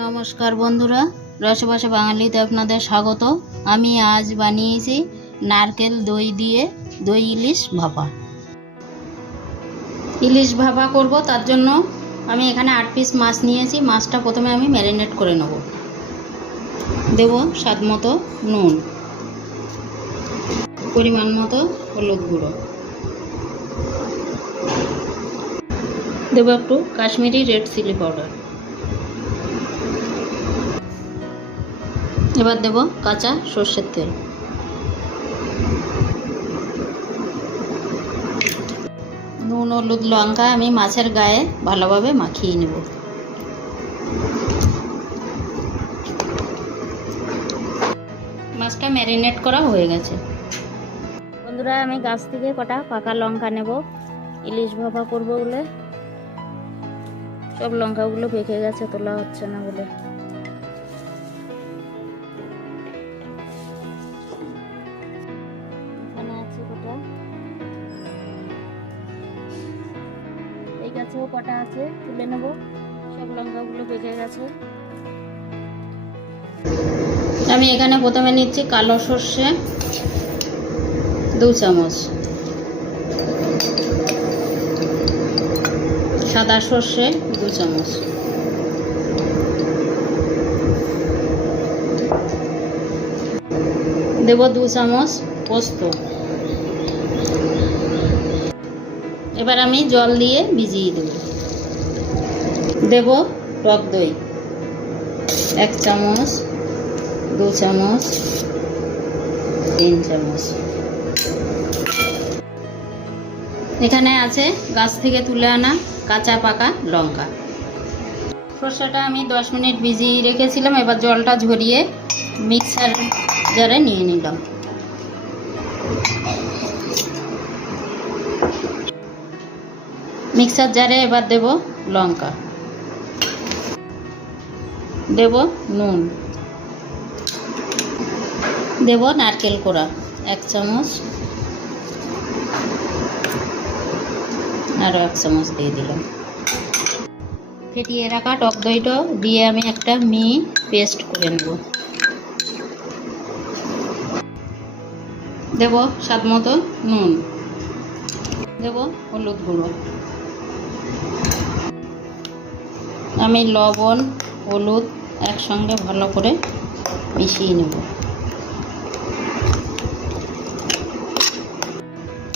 নমস্কার বন্ধুরা, রসবাসে বাঙালিতে আপনাদের স্বাগত। আমি আজ বানিয়েছি নারকেল দই দিয়ে দই ইলিশ ভাপা। ইলিশ ভাপা করব, তার জন্য আমি এখানে আট পিস মাছ নিয়েছি। মাছটা প্রথমে আমি ম্যারিনেট করে নেব। দেব স্বাদ মতো নুন, পরিমাণ মতো হলুদ গুঁড়ো। দেবো একটু কাশ্মীরি রেড চিলি পাউডার এবার দেব কাঁচা সর্ষের তেল। নুন, হলুদ, লঙ্কা আমি মাছের গায়ে ভালোভাবে মাখিয়ে নেব। মাছটা ম্যারিনেট করা হয়ে গেছে। বন্ধুরা, আমি গাছ থেকে কটা পাকা লঙ্কা নেব। ইলিশ ভাপা করব বলে। সব লঙ্কাগুলো পেকে গেছে, তোলা হচ্ছে না বলে। এই কটা আছে, তুলে নেব। সব লঙ্কাগুলো পেকে গেছে। আমি এখানে প্রথমে নিচ্ছি কালো সর্ষে, দু চামচ। সাদা সর্ষে, দু চামচ। দেব দু চামচ পোস্ত। এবার আমি জল দিয়ে ভিজিয়ে দেব। দেব টক দই, এক চামচ, দু চামচ, তিন চামচ। এখানে আছে গাছ থেকে তুলে আনা কাঁচা পাকা লঙ্কা। সর্ষেটা আমি দশ মিনিট ভিজিয়ে রেখেছিলাম, এবার জলটা ঝরিয়ে মিক্সার জারে নিয়ে নিলাম। মিক্সার জারে এবার দেব লঙ্কা। দেব নুন। দেব নারকেল কোড়া, এক চামচ। আরও এক চামচ দিয়ে দিলাম। ফেটিয়ে রাখা টক দইটা দিয়ে আমি একটা মি পেস্ট করে নেব। দেব স্বাদ মতো নুন। দেব হলুদ গুঁড়ো। আমি লবণ, হলুদ একসঙ্গে ভালো করে মিশিয়ে নেব।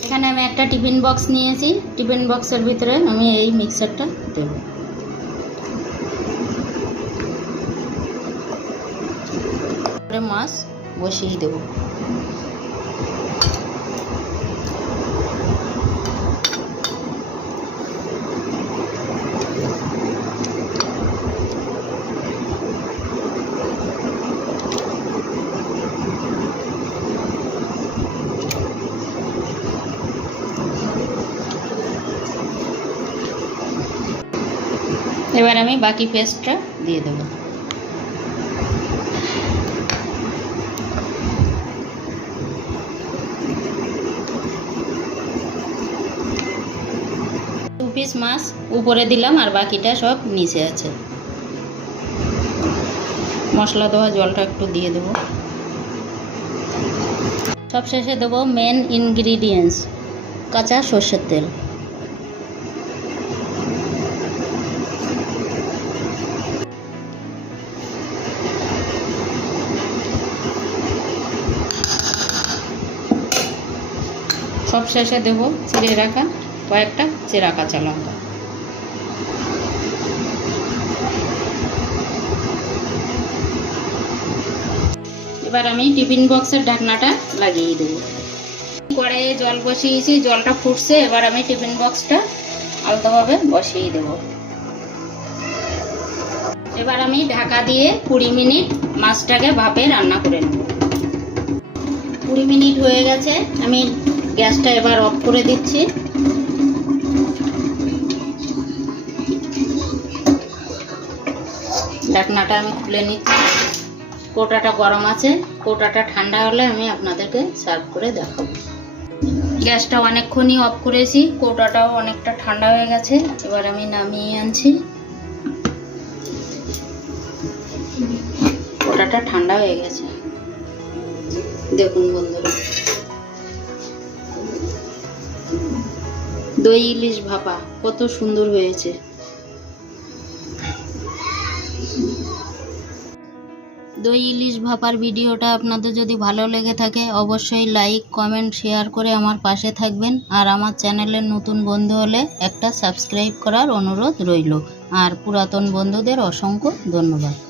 এখানে আমি একটা টিফিন বক্স নিয়েছি। টিফিন বক্সের ভিতরে আমি এই মিক্সারটা দেব। মাছ বসিয়ে দেব। এবার আমি বাকি পেস্টটা দিয়ে দেবো। পিস মাছ উপরে দিলাম আর বাকিটা সব নিচে আছে। মশলা দেওয়া জলটা একটু দিয়ে দেবো। সব শেষে দেবো মেন ইনগ্রিডিয়েন্টস কাঁচা সর্ষের তেল। সব শেষে দেবো চিড়ে রাখা, কয়েকটা চেরা কাঁচা লঙ্কা। এবার আমি টিফিন বক্সের ঢাকনাটা লাগিয়ে দেবো। কড়াইয়ে জল বসিয়েছি, জলটা ফুটছে, এবার আমি টিফিন বক্সটা আলতোভাবে বসিয়ে দেব। এবার আমি ঢাকা দিয়ে কুড়ি মিনিট মাছটাকে ভাপে রান্না করে নেব। কুড়ি মিনিট হয়ে গেছে। আমি গ্যাসটা এবার অফ করে দিচ্ছি। ঢাকনাটা আমি খুলে নিচ্ছি। কোটাটা গরম আছে। কোটাটা ঠান্ডা হলে আমি আপনাদেরকে সার্ভ করে দেখাবো। গ্যাসটা অনেকক্ষণই অফ করেছি। কোটাটাও অনেকটা ঠান্ডা হয়ে গেছে। এবার আমি নামিয়ে আনছি। ওটাটা ঠান্ডা হয়ে গেছে। দেখুন বন্ধুরা। দই ইলিশ ভাপা, কত সুন্দর হয়েছে। দই ইলিশ ভাপার ভিডিওটা আপনাদের যদি ভালো লেগে থাকে, অবশ্যই লাইক, কমেন্ট, শেয়ার করে আমার পাশে থাকবেন। আর আমার চ্যানেলের নতুন বন্ধু হলে একটা সাবস্ক্রাইব করার অনুরোধ রইল। আর পুরাতন বন্ধুদের অসংখ্য ধন্যবাদ।